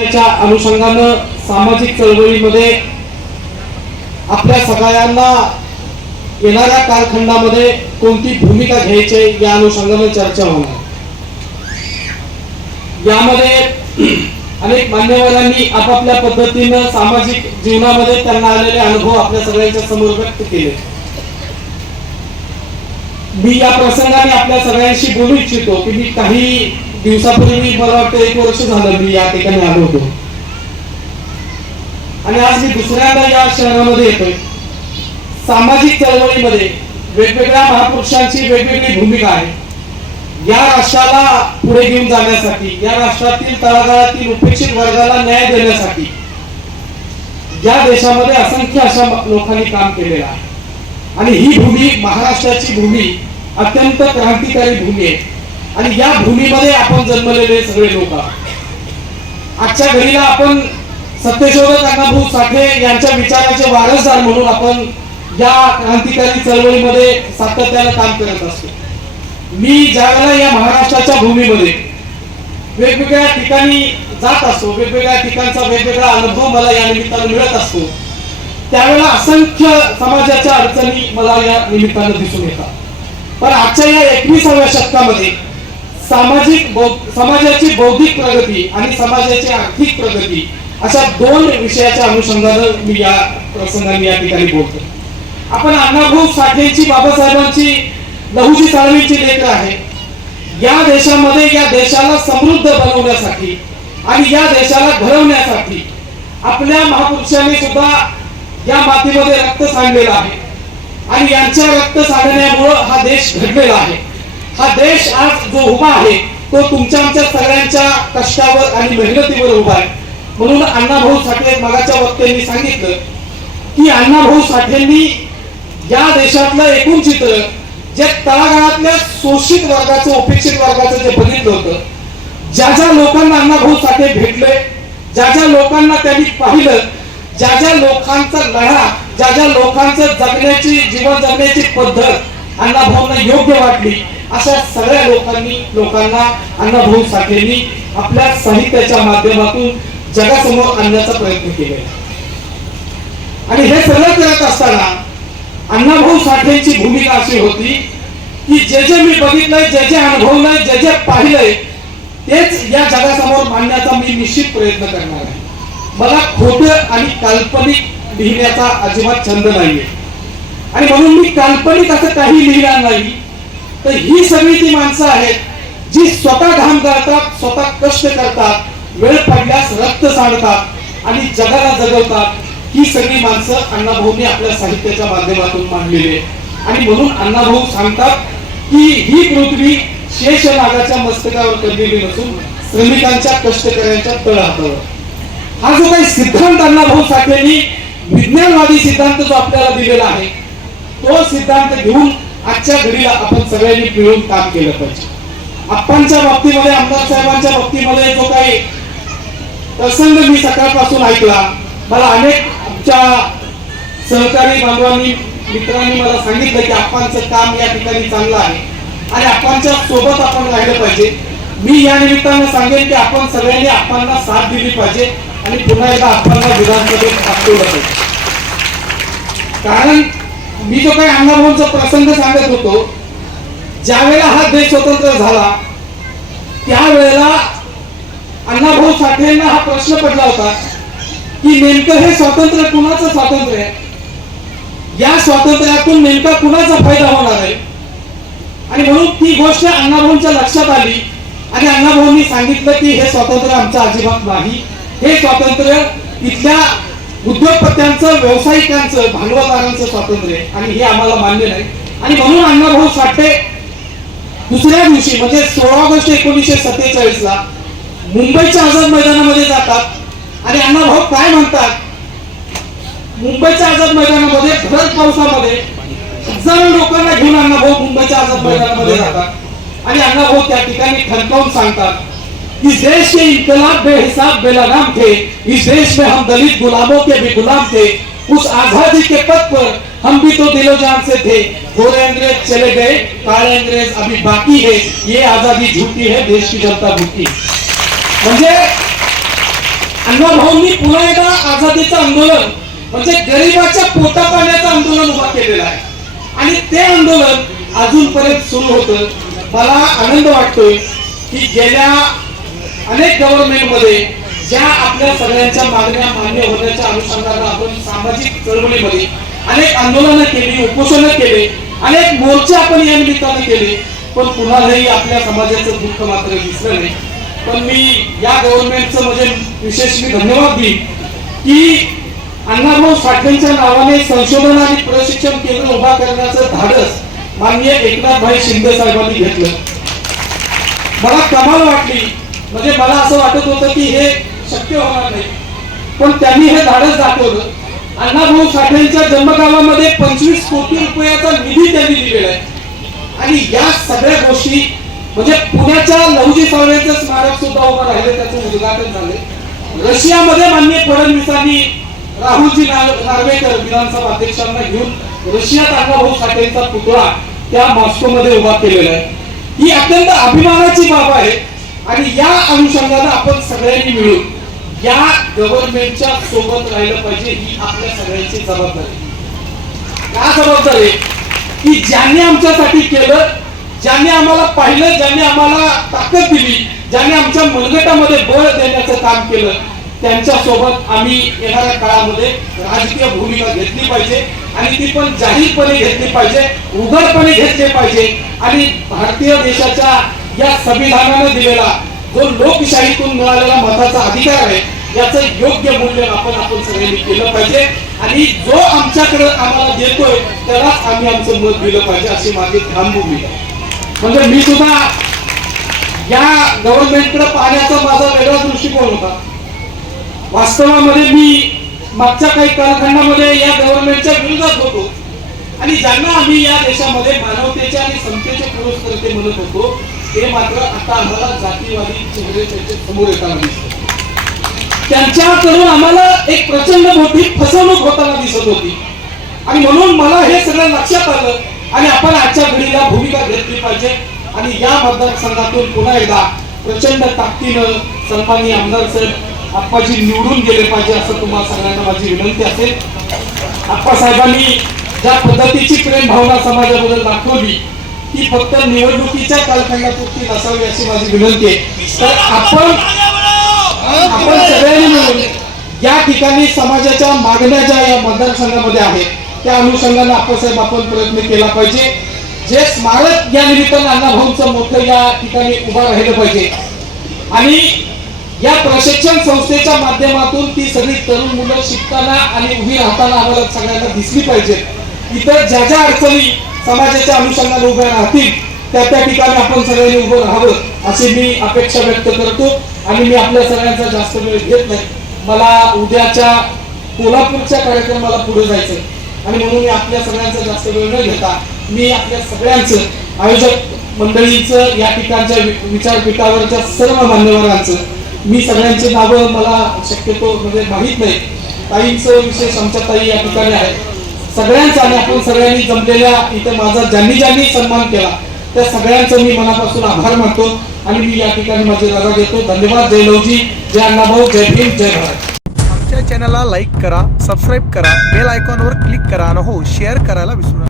त्याच्या अनुषंगानं सामाजिक चळवळीमध्ये आपल्या सगळ्यांना येणाऱ्या कालखंडामध्ये कोणती भूमिका घ्यायची या अनुषंगाने चर्चा होणार यामध्ये अनेक मान्यवरांनी आपापल्या पद्धतीनं सामाजिक जीवनामध्ये त्यांना आलेले अनुभव आपल्या सगळ्यांच्या समोर व्यक्त केले. मी या प्रसंगाने आपल्या सगळ्यांशी बोलू इच्छितो की मी काही दिवसापूर्वी मला वाटतं एक वर्ष झालं मी या ठिकाणी आलो होतो. आणि आज मी दुसऱ्यांदा या शहरामध्ये येतोय. सामाजिक चळवळीमध्ये वेगवेगळ्या महापुरुषांची वेगवेगळी भूमिका आहे. या राष्ट्राला पुढे घेऊन जाण्यासाठी या राष्ट्रातील तळागाळातील उपेक्षित वर्गाला न्याय देण्यासाठी या देशामध्ये असंख्य अशा लोकांनी काम केलेलं आहे. आणि ही भूमी महाराष्ट्राची भूमी अत्यंत क्रांतिकारी भूमी आहे. आणि या भूमीमध्ये आपण जन्मलेले सगळे लोक आजच्या घडीला आपण सत्यशोधक अण्णाभाऊ साठे यांच्या विचाराचे वारसदार म्हणून आपण या क्रांतिकारी चळवळीमध्ये सातत्यानं काम करत असतो. मी ज्यावेळेला या महाराष्ट्राच्या भूमीमध्ये वेगवेगळ्या ठिकाणी जात असतो वेगवेगळ्या ठिकाणचा वेगवेगळा अनुभव मला या निमित्तानं मिळत असतो त्यावेळेला असंख्य समाजाच्या अडचणी मला या निमित्तानं दिसून येतात. पण आजच्या या एकविसाव्या शतकामध्ये सामाजिक समाजाची बौद्धिक प्रगती आणि समाजाची आर्थिक प्रगती अशा दोन विषयाच्या अनुषंगानं मी या प्रसंगाने या ठिकाणी बोलतो. आपण अण्णाभाऊ साठेंची बाबासाहेबांची लहुजी चाळवीची लेकर आहे या देशामध्ये या देशाला समृद्ध बनवण्यासाठी आणि या देशाला घडवण्यासाठी आपल्या महापुरुषांनी सुद्धा या मातीमध्ये रक्त सांडलेलं आहे. आणि यांच्या रक्त सांडण्यामुळं हा देश घडलेला आहे. हा देश आज जो उभा आहे तो तुमच्या आमच्या सगळ्यांच्या कष्टावर आणि मेहनतीवर उभा आहे. म्हणून अण्णाभाऊ साठे मगाच्या वक्त्यांनी सांगितलं की अण्णाभाऊ साठेंनी या देशातलं एकूण चित्र जे तळागाळातल्या शोषित वर्गाचं उपेक्षित वर्गाचं जे बघितलं होतं ज्या ज्या लोकांना अण्णाभाऊ साठे भेटले ज्या ज्या लोकांना त्यांनी पाहिलं ज्या ज्या लोकांचा लढा ज्या ज्या लोकांचं जगण्याची जीवन जगण्याची पद्धत अण्णाभाऊंना योग्य वाटली अशा सगळ्या लोकांनी लोकांना अण्णाभाऊ साठेंनी आपल्या साहित्याच्या माध्यमातून जगासमोर आणण्याचा प्रयत्न केलेला आणि हे सगळं करत असताना अण्णाभाऊ साठेंची भूमिका अशी होती की जे जे मी बघितलंय जे जे अनुभवलंय जे जे पाहिलंय तेच या जगासमोर मांडण्याचा मी निश्चित प्रयत्न करणार आहे. मला खोट आणि काल्पनिक लिहिण्याचा अजिबात छंद नाहीये. आणि म्हणून मी काल्पनिक असं काही लिहिणार नाही तर ही सगळी ती माणसं आहेत जी स्वतः घाम करतात स्वतः कष्ट करतात वेळ पडल्यास रक्त सांडतात आणि जगाला जगवतात. ही सगळी माणसं अण्णाभाऊंनी आपल्या साहित्याच्या माध्यमातून मांडलेली आहे आणि म्हणून अण्णाभाऊ सांगतात की ही पृथ्वी शेष नागाच्या मस्तकावर कधलेली नसून श्रमिकांच्या कष्टकऱ्यांच्या तळहातावर. हा जो काही सिद्धांत अण्णाभाऊ साठेंनी विज्ञानवादी सिद्धांत जो आपल्याला दिलेला आहे तो सिद्धांत घेऊन आजच्या घडीला आपण सगळ्यांनी मिळून काम केलं पाहिजे. आपणच्या बाबतीमध्ये आमदार साहेबांच्या बाबतीमध्ये जो काही प्रसंग मी सकाळपासून ऐकला मला अनेक आमच्या सहकारी बांधवांनी मित्रांनी मला सांगितलं की आपणचं काम या ठिकाणी चांगलं आहे. आणि आपणच्या सोबत आपण राहिलं पाहिजे. मी या निमित्तानं सांगेन की आपण सगळ्यांनी आप्पांना साथ दिली पाहिजे आणि पुन्हा एकदा आप्पांना विधानसभेत पाठवलं पाहिजे. कारण मी जो काही अण्णाभाऊंचा प्रसंग सांगत होतो ज्यावेळेला हा देश स्वतंत्र झाला त्यावेळेला अण्णाभाऊ साठेंना हा प्रश्न पडला होता की नेमकं हे स्वातंत्र्य कुणाचं स्वातंत्र्य आहे? या स्वातंत्र्यातून नेमका कुणाचा फायदा होणार आहे? आणि म्हणून ती गोष्ट अण्णाभाऊंच्या लक्षात आली आणि अण्णाभाऊंनी सांगितलं की हे स्वातंत्र्य आमचं अजिबात नाही. हे स्वातंत्र्य इथल्या उद्योगपत्यांचं व्यावसायिकांचं भांडवलदारांचं स्वातंत्र्य. आणि हे आम्हाला मान्य नाही. आणि म्हणून अण्णाभाऊ साठे दुसऱ्या दिवशी म्हणजे सोळा ऑगस्ट एकोणीसशे सत्तेचाळीस ला मुंबईच्या आझाद मैदानामध्ये जातात. आणि अण्णाभाऊ काय म्हणतात? मुंबईच्या आझाद मैदानामध्ये भरत पावसामध्ये हजारो लोकांना घेऊन अण्णाभाऊ मुंबईच्या आझाद मैदानामध्ये जातात. आणि अण्णाभाऊ त्या ठिकाणी ठणकावून सांगतात. इस देश के इनकलाब बेहिसाब बेलगाम थे इस देश में हम दलित गुलामों के भी गुलाम थे उस आजादी के पद पर हम भी तो दिलो जान से थे। गोरे अंग्रेज चले गए काले अंग्रेज अभी बाकी है। ये आजादी झूठी है देश की जनता भूखी म्हणजे अण्णा भाऊंनी पुन्हा एकदा आझादीचं आंदोलन म्हणजे गरिबाच्या पोटा पाण्याचं आंदोलन उभा केलेलं आहे. आणि ते आंदोलन अजूनपर्यंत सुरू होतं. मला आनंद वाटतोय की गेल्या अनेक गव्हर्नमेंटमध्ये ज्या आपल्या सगळ्यांच्या मागण्या मान्य होण्याच्या अनुषंगानं आपण सामाजिक चळवळीमध्ये अनेक आंदोलनं केली उपोषणं केले अनेक मोर्चे आपण या निमित्ताने केले पण कुणालाही आपल्या समाजाचं दुःख मात्र दिसलं नाही. पण मी या गव्हर्नमेंटचं म्हणजे विशेष मी धन्यवाद देईन की अण्णाभाऊ साठेंच्या नावाने संशोधन आणि प्रशिक्षण केंद्र उभा करण्याचं धाडस माननीय एकनाथभाई शिंदे साहेबांनी घेतलं. मला कमाल वाटली म्हणजे मला असं वाटत होतं की हे शक्य होणार नाही. पण त्यांनी हे धाडस दाखवलं. अण्णाभाऊ साठेंच्या जन्मगावामध्ये पंचवीस कोटी रुपयाचा निधी त्यांनी दिलेला आहे. आणि या सगळ्या गोष्टी म्हणजे पुण्याच्या लहुजी साळवेचं स्मारक सुद्धा उभं राहिलं त्याचं उद्घाटन झाले रशियामध्ये माननीय फडणवीसांनी राहुलजी नार्वेकर विधानसभा अध्यक्षांना घेऊन रशियात अण्णाभाऊ साठेंचा पुतळा त्या मॉस्कोमध्ये उभा केलेला आहे. ही अत्यंत अभिमानाची बाब आहे. आणि या अनुषंगानं आपण सगळ्यांनी मिळून या गव्हर्नमेंटच्या सोबत राहिलं पाहिजे ही आपल्या सगळ्यांची जबाबदारी. का जबाबदारी? की ज्यांनी आमच्यासाठी केलं ज्यांनी आम्हाला पाहिलं ज्यांनी आम्हाला ताकद दिली ज्यांनी आमच्या मनगटामध्ये बळ देण्याचं काम केलं त्यांच्यासोबत आम्ही येणाऱ्या काळामध्ये राजकीय भूमिका घेतली पाहिजे आणि ती पण जाहीरपणे घेतली पाहिजे उघडपणे घेतली पाहिजे. आणि भारतीय देशाच्या या संविधानानं दिलेला जो लोकशाहीतून मिळालेला मताचा अधिकार आहे याचं योग्य मूल्य आपण आपण सगळ्यांनी केलं पाहिजे. आणि जो आमच्याकडे आम्हाला देतोय त्यालाच आम्ही आमचं मत दिलं पाहिजे अशी माझी ठाम म्हणजे मी सुद्धा या गव्हर्नमेंटकडे पाहण्याचा माझा वेगळा दृष्टिकोन होता. वास्तवामध्ये मी मागच्या काही कालखंडामध्ये या गव्हर्नमेंटच्या विरोधात होतो. आणि ज्यांना आम्ही या देशामध्ये मानवतेचे आणि समतेचे पुरस्कर्ते म्हणत होतो ते मात्र आता आम्हाला जातीवादी चेहरे त्यांच्यासमोर येताना दिसत त्यांच्याकडून आम्हाला एक प्रचंड मोठी फसवणूक होताना दिसत होती. आणि म्हणून मला हे सगळं लक्षात आलं आणि आपण आजच्या घडीला भूमिका घेतली पाहिजे. आणि या मतदारसंघातून पुन्हा एकदा प्रचंड ताकदीनं सन्मानी आमदार साहेब आप्पाजी निवडून गेले पाहिजे असं तुम्हाला सगळ्यांना माझी विनंती असेल. आप्पासाहेबांनी ज्या पद्धतीची प्रेम भावना समाजाबद्दल दाखवली ती फक्त निवडणुकीच्या कालखंडापुरती नसावी अशी माझी विनंती आहे. तर आपण आपण सगळ्यांनी मिळून या ठिकाणी समाजाच्या मागण्या ज्या या मतदारसंघामध्ये आहेत त्या अनुषंगाने आप्पासाहेब आपण प्रयत्न केला पाहिजे. जे स्मारक या निमित्तानं अण्णाभाऊंचं मोठं या ठिकाणी उभं राहिलं पाहिजे. आणि या प्रशिक्षण संस्थेच्या माध्यमातून ती सगळी तरुण मुलं शिकताना आणि उभी राहताना आम्हाला सगळ्यांना दिसली पाहिजे. इतर ज्या ज्या अडचणी समाजाच्या अनुषंगाने उभ्या राहतील त्या त्या ठिकाणी आपण सगळ्यांनी उभं राहावं अशी मी अपेक्षा व्यक्त करतो आणि मी आपल्या सगळ्यांचा जास्त वेळ घेत नाही. मला उद्याच्या कोल्हापूरच्या कार्यक्रमाला पुढे जायचं आणि म्हणून मी आपल्या सगळ्यांचा जास्त वेळ न घेता मी आपल्या सगळ्यांचं आयोजक मंडळींचं या ठिकाणच्या विचारपीठावरच्या सर्व मान्यवरांचं मी सगळ्यांची नावं मला शक्यतो म्हणजे माहीत नाही. ताईंचं विशेष आमच्या ताई या ठिकाणी आहेत. सगळ्यांचा आणि आपण सगळ्यांनी जमलेल्या इथे माझा ज्यांनी ज्यांनी सन्मान केला त्या सगळ्यांचं मी मनापासून आभार मानतो आणि मी या ठिकाणी माझी रजा घेतो धन्यवाद. जय लवजी जय अण्णाभाऊ जय भीम जय भारत. आमच्या चॅनलला लाईक करा सबस्क्राईब करा बेल आयकॉनवर क्लिक करा आणि हो शेअर करायला विसरू नका.